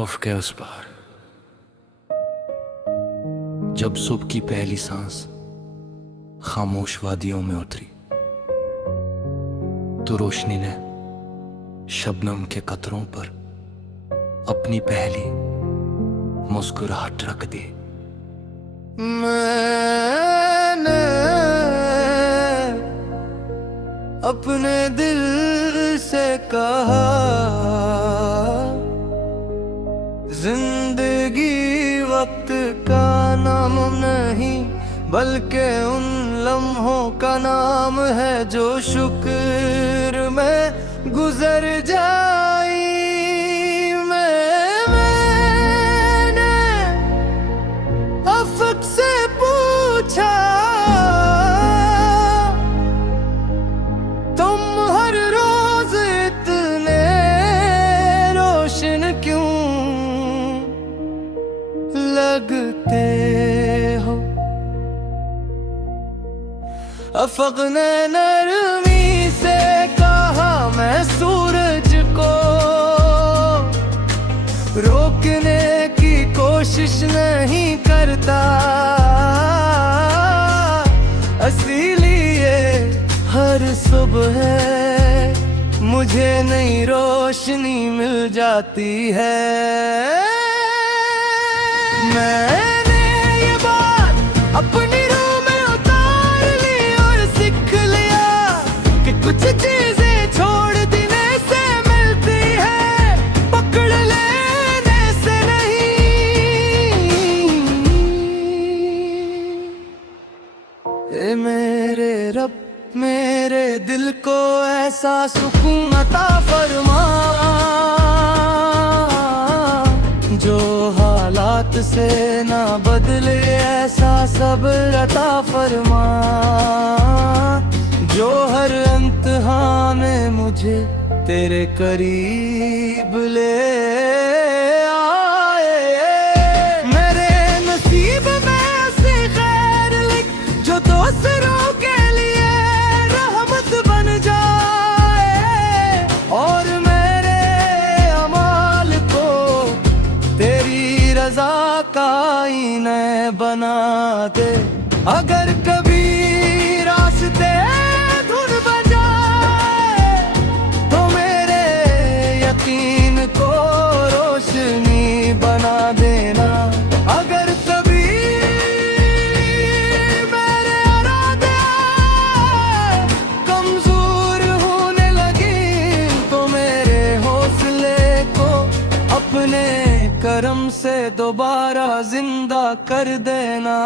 उफ के उस पार जब सुबह की पहली सांस खामोश वादियों में उतरी तो रोशनी ने शबनम के कतरों पर अपनी पहली मुस्कुराहट रख दी। मैंने अपने दिल से कहा जिंदगी वक्त का नाम नहीं बल्कि उन लम्हों का नाम है जो शुक्र में गुजर जाई। मैंने अफक से पूछा तुम हर रोज इतने रोशन क्यों लगते हो। अफक ने नरमी से कहा मैं सूरज को रोकने की कोशिश नहीं करता, इसीलिए हर सुबह मुझे नई रोशनी मिल जाती है। मैंने ये बात अपनी रूह में उतार ली और सीख लिया कि कुछ चीजें छोड़ देने से मिलती है, पकड़ लेने से नहीं। ए मेरे रब मेरे दिल को ऐसा सुकून अता फरमा जो हालात से ना बदले, ऐसा सब्र अता फरमा जो हर इम्तिहान में मुझे तेरे करीब ले आए। मेरे नसीब में ऐसी खैर लिख जो दूसरों के लिए रहमत बन जाए और मेरे अमाल को तेरी रजा का आईना बना दे। अगर कभी रास्ते धुन बन जाए तो मेरे यकीन को रोशनी बना देना। अगर कभी मेरे इरादे कमजोर होने लगे तो मेरे हौसले को अपने करम से दोबारा जिंदा कर देना।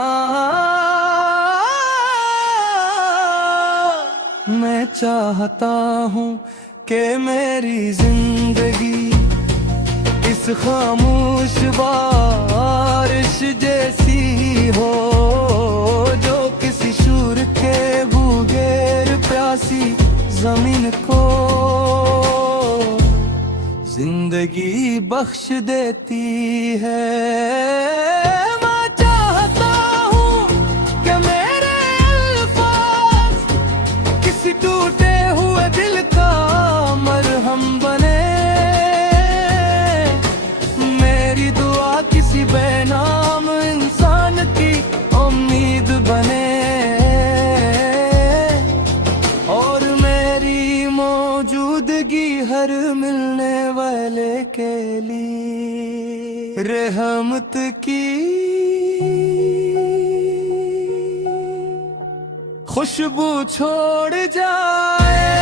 मैं चाहता हूँ कि मेरी जिंदगी इस खामोश बारिश जैसी हो जो किसी शूर के भूगेर प्यासी जमीन को जिंदगी बख्श देती है। मैं चाहता हूँ कि मेरे अल्फाज किसी टूटे हुए दिल का मरहम बने, मेरी दुआ किसी बेनाम इंसान की उम्मीद बने और मेरी मौजूदगी हर मिलने वाले के लिए रहमत की खुशबू छोड़ जाए।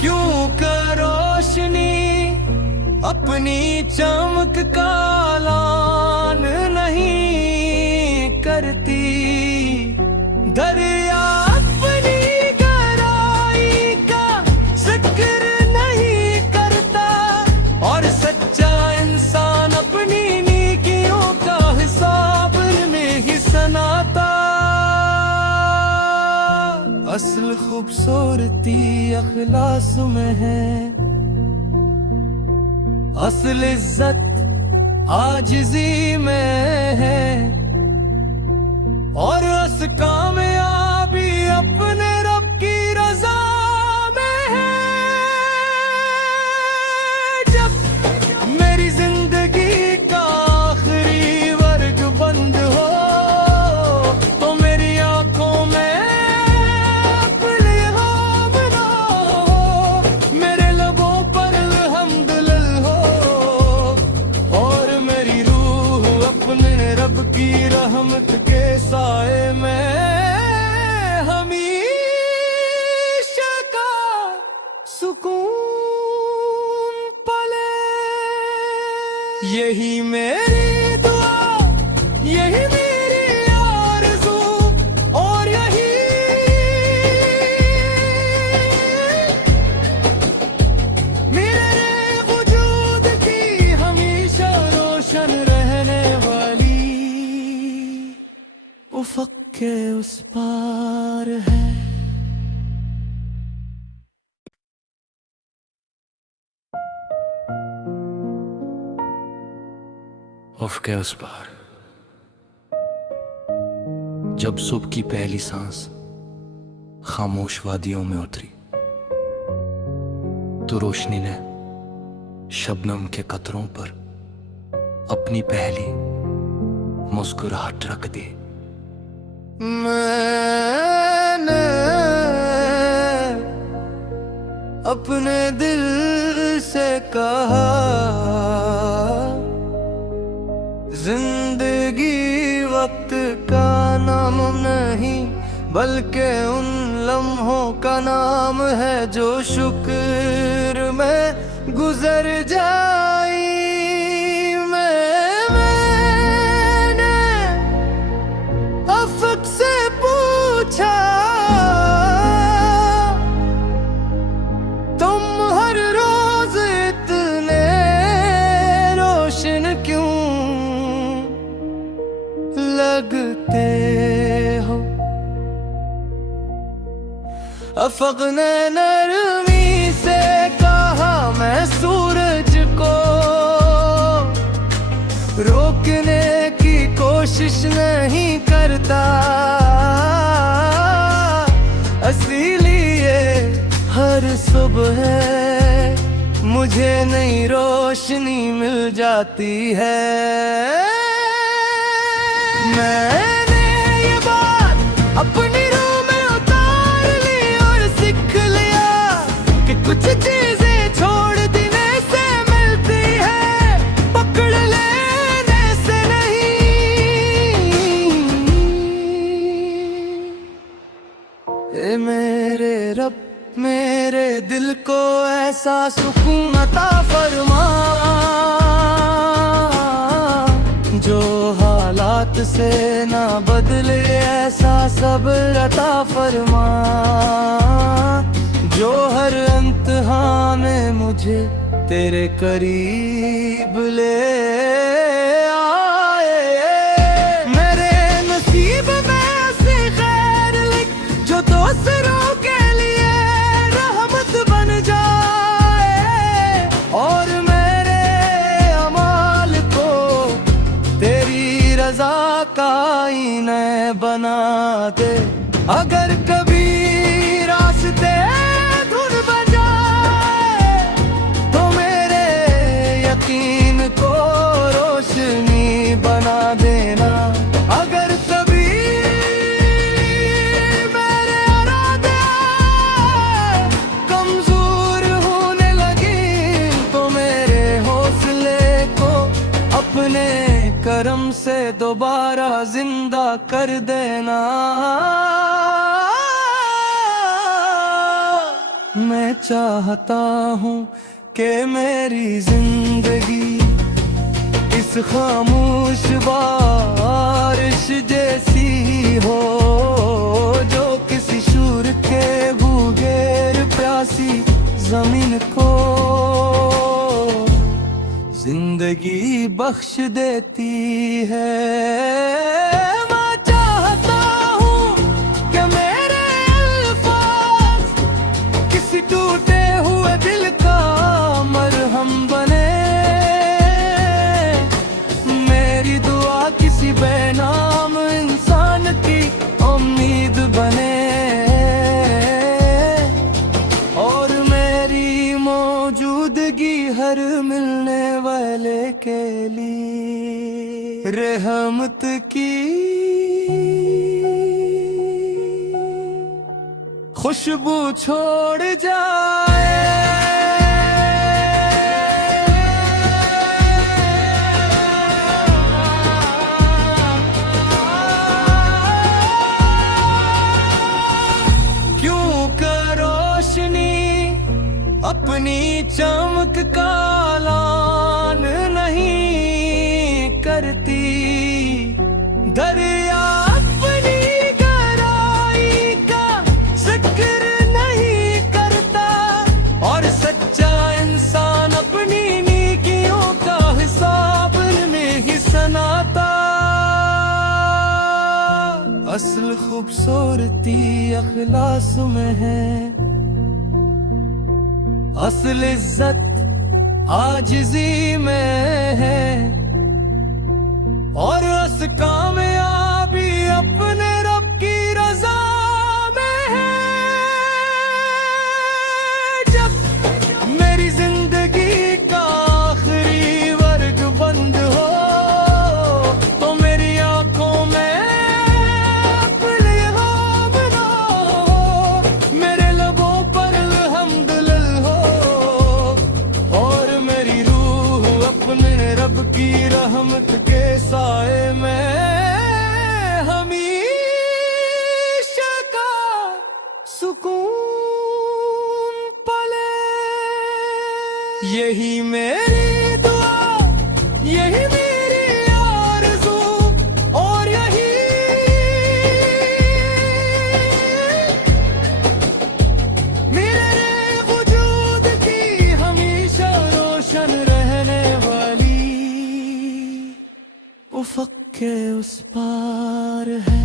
क्यों का रोशनी अपनी चमक का ऐलान नहीं करती, दरिया अपनी गहराई का जिक्र नहीं करता और सच्चा इंसान अपनी नेकियों का हिसाब में ही सनाता। असल खूबसूरती अखलास में है, असल इज्जत आजिज़ी में है, और उस कामयाबी अपने रब की रजा में है। जब मेरी जिंदगी का आखिरी वर्ग बंद हो तो मेरी आंखों में अपने हम ना हो, मेरे लबों पर अल्हम्दुलिल्लाह हो और मेरी रूह अपने रब की रहमत के साए में हमेशा का सुकून पले। यही मेरी दुआ, यही मेरी आरज़ू और यही मेरे वजूद की हमेशा रोशन रहने वाली उफ़क़ के उस पार है। उफ़ के उस पार। जब सुबह की पहली सांस खामोश वादियों में उतरी तो रोशनी ने शबनम के कतरों पर अपनी पहली मुस्कुराहट रख दी। मैंने अपने दिल से कहा जिंदगी वक्त का नाम नहीं बल्कि उन लम्हों का नाम है जो शुक्र में गुजर जाई। मैंने अफ़क़ से पूछा तुम हर रोज इतने रोशन क्यों लगते हो। अफ़क़ ने नरमी से कहा मैं सूरज को रोकने की कोशिश नहीं करता, इसीलिए हर सुबह मुझे नई रोशनी मिल जाती है। मैंने ये बात अपनी रूह में उतार ली और सीख लिया कि कुछ चीजें छोड़ देने से मिलती है, पकड़ लेने से नहीं। ए मेरे रब मेरे दिल को ऐसा सुकून अता फरमा जो हालात से ना बदले, ऐसा सब्र अता फरमा जो हर इम्तिहान में मुझे तेरे करीब ले आए। मेरे नसीब में ऐसी खैर लिख जो दूसरों के लिए रहमत बन जाए और मेरे अमाल को तेरी रजा का आईना बना दे। अगर कभी रास्ते धुन बजाए तो मेरे यकीन को रोशनी बना देना। अगर कभी मेरे इरादे कमजोर होने लगे तो मेरे हौसले को अपने करम से दोबारा जिंदा कर देना। मैं चाहता हूँ कि मेरी जिंदगी इस खामोश बारिश जैसी हो जो किसी शूर के भूगेर प्यासी जमीन को जिंदगी बख्श देती है। मैं चाहता हूँ कि मेरे अल्फाज किसी टूटे हुए दिल का मरहम बने। मेरी दुआ किसी बेनाम इंसान की हर मिलने वाले के लिए रहमत की खुशबू छोड़ जाए। क्यों का रोशनी अपनी चमक का ऐलान नहीं करती, दरिया अपनी गहराई का जिक्र नहीं करता, और सच्चा इंसान अपनी नेकियों का हिसाब में ही सुनाता। असल खूबसूरती अखलास में है, असल इज्जत आजिज़ी में है, और उस कामयाबी अपने रब की रज़ा में है। जब मेरी जिंदगी का आखिरी वर्ग बंद हो, तो मेरी आंखों में अपने नाम ना हो, मेरे लबों पर अल्हम्दुलिल्लाह हो, और मेरी रूह अपने रब की रहमत के साए में हमेशा का सुकून पले। यही मेरी दुआ, यही मेरी आरज़ू, और यही मेरे वजूद की हमेशा रोशन रहने वाली उफ़क़ के उस पार है।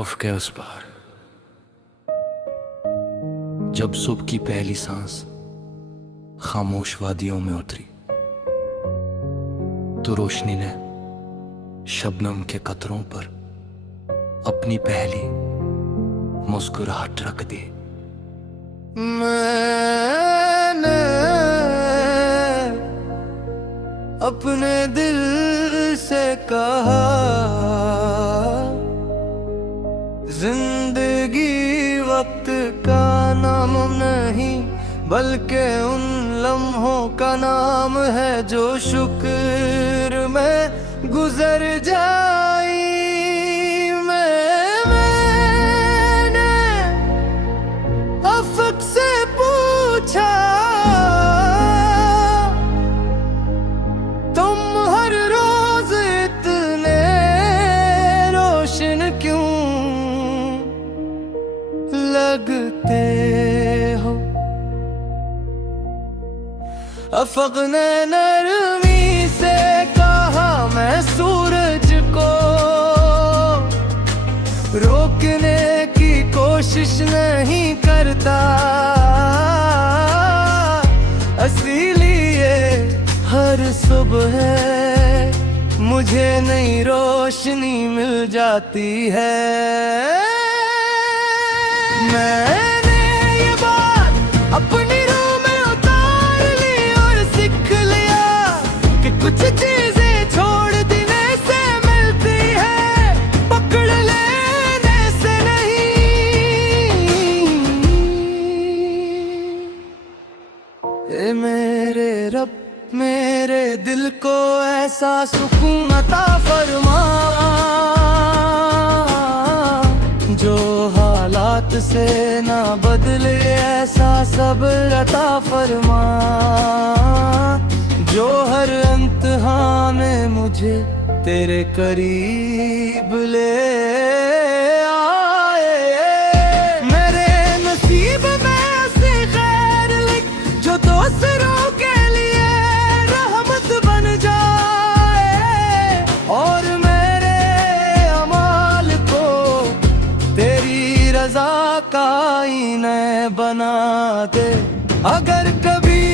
उफ़ के उस पार। जब सुबह की पहली सांस खामोश वादियों में उतरी, तो रोशनी ने शबनम के कतरों पर अपनी पहली मुस्कुराहट रख दी। मैंने अपने दिल से कहा, जिंदगी वक्त का नाम नहीं, बल्कि उन लम्हों का नाम है जो शुक्र में गुजर जाई। मैंने अफ़क़ से पूछा, तुम हर रोज इतने रोशन क्यों लगते हो? अफ़क़ ने नरमी से कहा, मैं सूरज को रोकने की कोशिश नहीं करता, इसीलिए हर सुबह मुझे नई रोशनी मिल जाती है। मैंने ये बात अपनी रूह में उतार ली और सीख लिया कि कुछ चीजें छोड़ देने से मिलती है, पकड़ लेने से नहीं। ए मेरे रब, मेरे दिल को ऐसा सुकून अता फरमा, जो हालात से ना बदले, ऐसा सब्र अता फरमा, जो हर इम्तिहान में मुझे तेरे करीब ले आए। मेरे नसीब में ऐसी खैर लिख जो दूसरों के लिए रहमत बन जाए, और मेरे अमाल को तेरी रजा का आईना बना दे। अगर कभी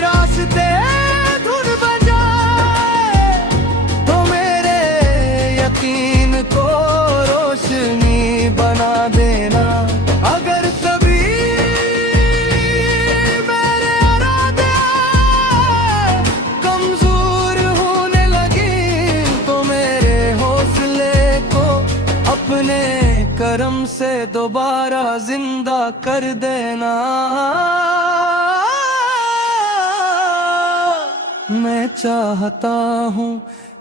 रास्ते धुन बजाए तो मेरे यकीन को अपने करम से दोबारा जिंदा कर देना। मैं चाहता हूँ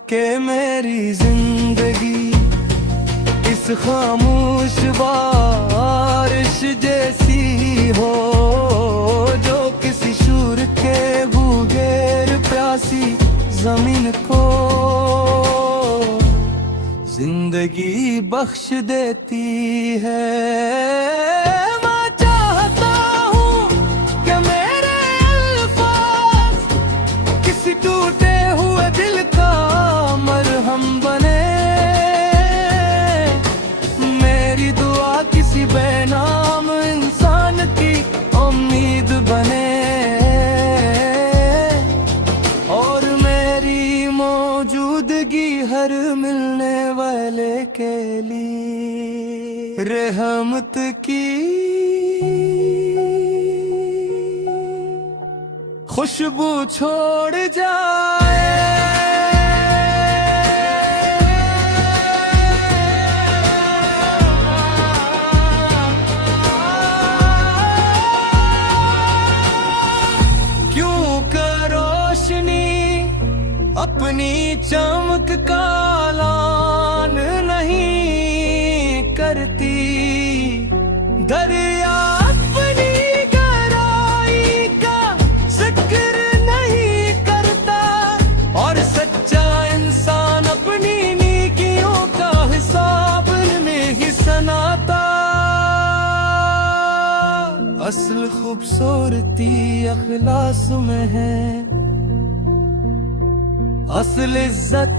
कि मेरी जिंदगी इस खामोश बारिश जैसी हो, जो किसी शूर के भूगेर प्यासी जमीन को जिंदगी बख्श देती है। मैं चाहता हूँ कि मेरे अल्फाज किसी टूटे हुए दिल का मरहम बने, मेरी दुआ किसी बेनाम इंसान की उम्मीद बने, और मेरी मौजूदगी हर मिलने वाले के लिए रहमत की खुशबू छोड़ जाए। क्यों का रोशनी अपनी चमक का ऐलान नहीं करती, दरिया अपनी गहराई का जिक्र नहीं करता, और सच्चा इंसान अपनी नेकियों का हिसाब में ही सनाता। असल खूबसूरती अखलास में है, असल इज्जत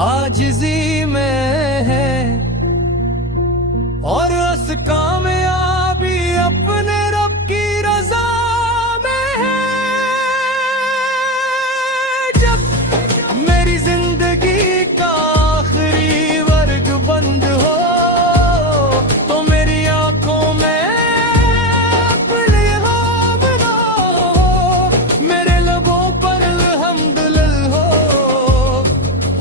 आजिज़ी में है, और अस कामयाबी अपने रब की रजा में है। जब मेरी जिंदगी का आखिरी वर्ग बंद हो, तो मेरी आंखों में अपने नाम ना हो, मेरे लबों पर अल्हम्दुलिल्लाह हो,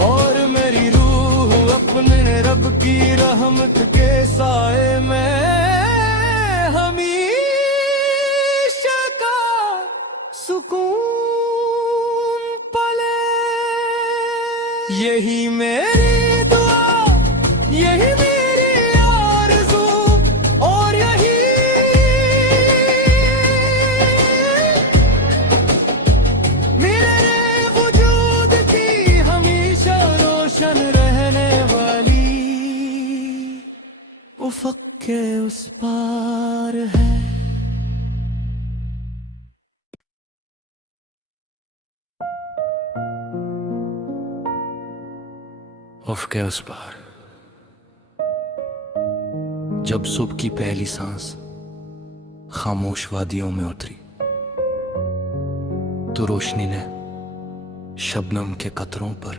और मेरी रूह अपने रब की रहमत के साए में हमेशा का सुकून पले। यही मेरी दुआ, यही मेरी आरज़ू, और यही मेरे वजूद की हमेशा रोशन रहने वाली उफ़क़ के उस पार है। उफ़ के उस पार। जब सुबह की पहली सांस खामोश वादियों में उतरी, तो रोशनी ने शबनम के कतरों पर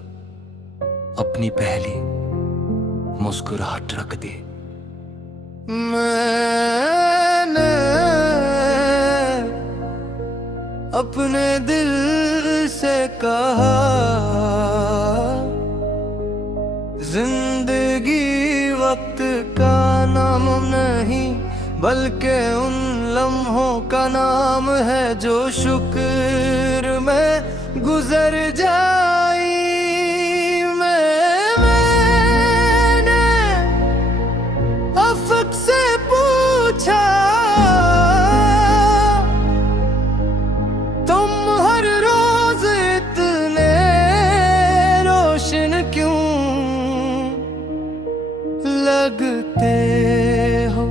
अपनी पहली मुस्कुराहट रख दी। मैंने अपने दिल से कहा, जिंदगी वक्त का नाम नहीं, बल्कि उन लम्हों का नाम है जो शुक्र में गुजर जाई। मैंने अफ़क़ से पूछा, तुम हर रोज इतने रोशन क्यों लगते हो?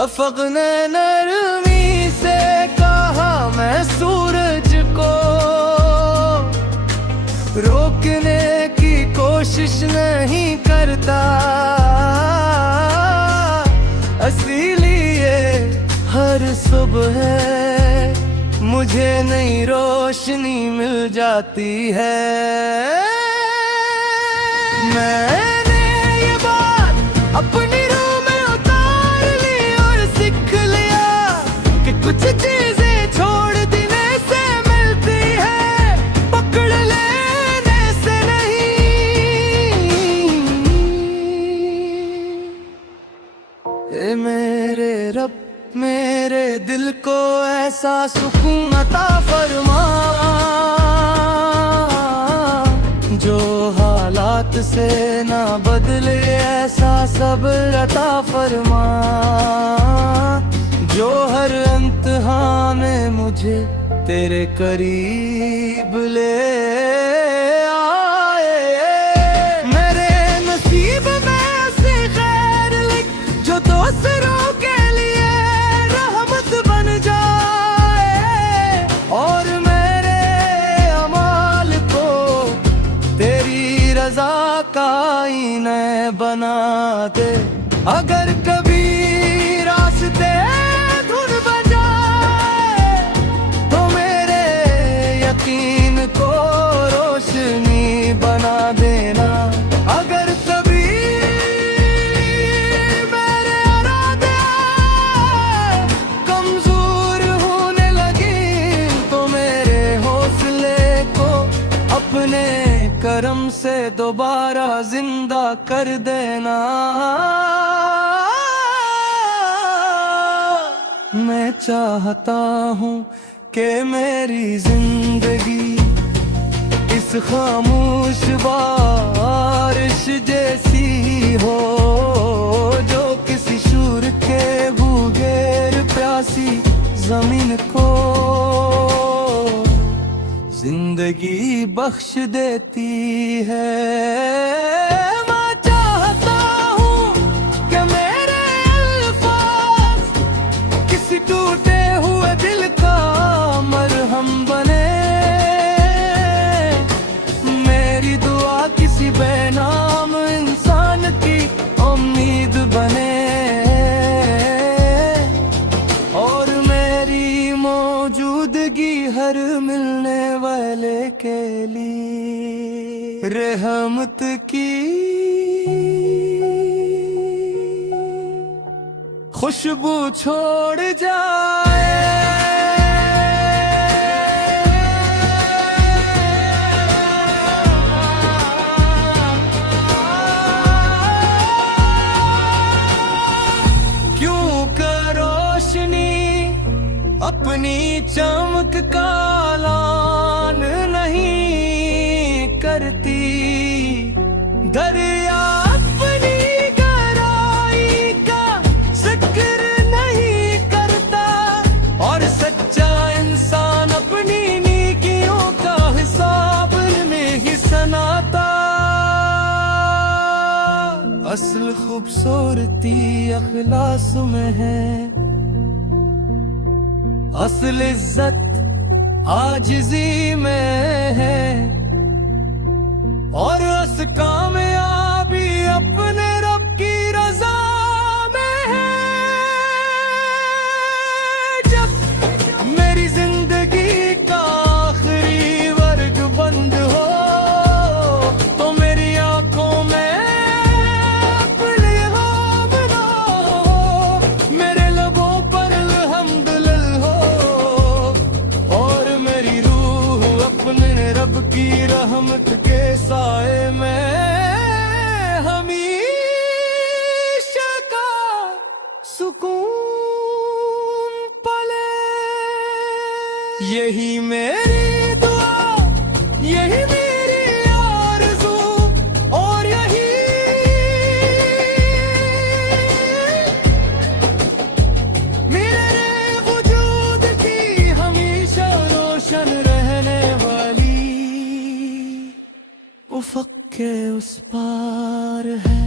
अफ़क़ ने नरमी से कहा, मैं सूरज को रोकने की कोशिश नहीं करता, इसीलिए हर सुबह मुझे नई रोशनी मिल जाती है। मैंने ये बात अपनी रूह में उतार ली और सीख लिया कि कुछ चीजें छोड़ देने से मिलती है, पकड़ लेने से नहीं। मेरे रब मेरे दिल को ऐसा सुकून अता फरमा, जो हालात से ना बदले ऐसा सब्र अता फरमा, जो हर इम्तिहान में मुझे तेरे करीब ले आए। मेरे नसीब में ऐसी खैर लिख जो दूसरों के लिए रहमत बन जाए, और मेरे अमाल को तेरी रजा का आईना बना दे। अगर कभी रास्ते धुन बन जाए तो मेरे यकीन को रोशनी बना देना। अगर कभी मेरे इरादे कमजोर होने लगे तो मेरे हौसले को अपने करम से दोबारा जिंदा कर देना। मैं चाहता हूँ कि मेरी जिंदगी इस खामोश बारिश जैसी हो, जो किसी शूर के भूगेर प्यासी जमीन को जिंदगी बख्श देती है। मैं चाहता हूँ कि मेरे अल्फाज किसी टूटे हुए दिल का मरहम बने, मेरी दुआ किसी बेनाम इंसान की उम्मीद बने, और मेरी मौजूदगी हर मिलने वाले के लिए रहमत की खुशबू छोड़ जाए। क्यों का रोशनी अपनी चमक का ऐलान नहीं करती, दरिया अपनी गहराई का जिक्र नहीं करता, और सच्चा इंसान अपनी नेकियों का हिसाब में ही सनाता। असल खूबसूरती अखलास में है, असल इज्जत आजिज़ी में है, और अस कामयाबी अपने रब की रजा में है। जब मेरी जिंदगी का आखिरी वर्ग बंद हो तो मेरी आंखों में अपने नाम ना हो, मेरे लबों पर अल्हम्दुलिल्लाह हो, और मेरी रूह अपने रब की रहमत के साए में हमेशा का सुकून पले। यही मेरी दुआ, यही मेरी आरज़ू, और यही मेरे वजूद की हमेशा रोशन रहने वाली उफ़क़ के उस पार है।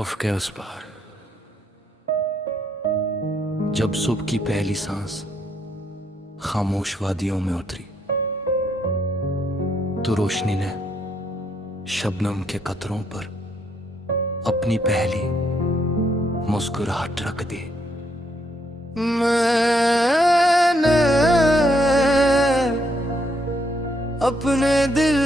उफ़ के उस पार। जब सुबह की पहली सांस खामोश वादियों में उतरी तो रोशनी ने शबनम के कतरों पर अपनी पहली मुस्कुराहट रख दी। मैंने अपने दिल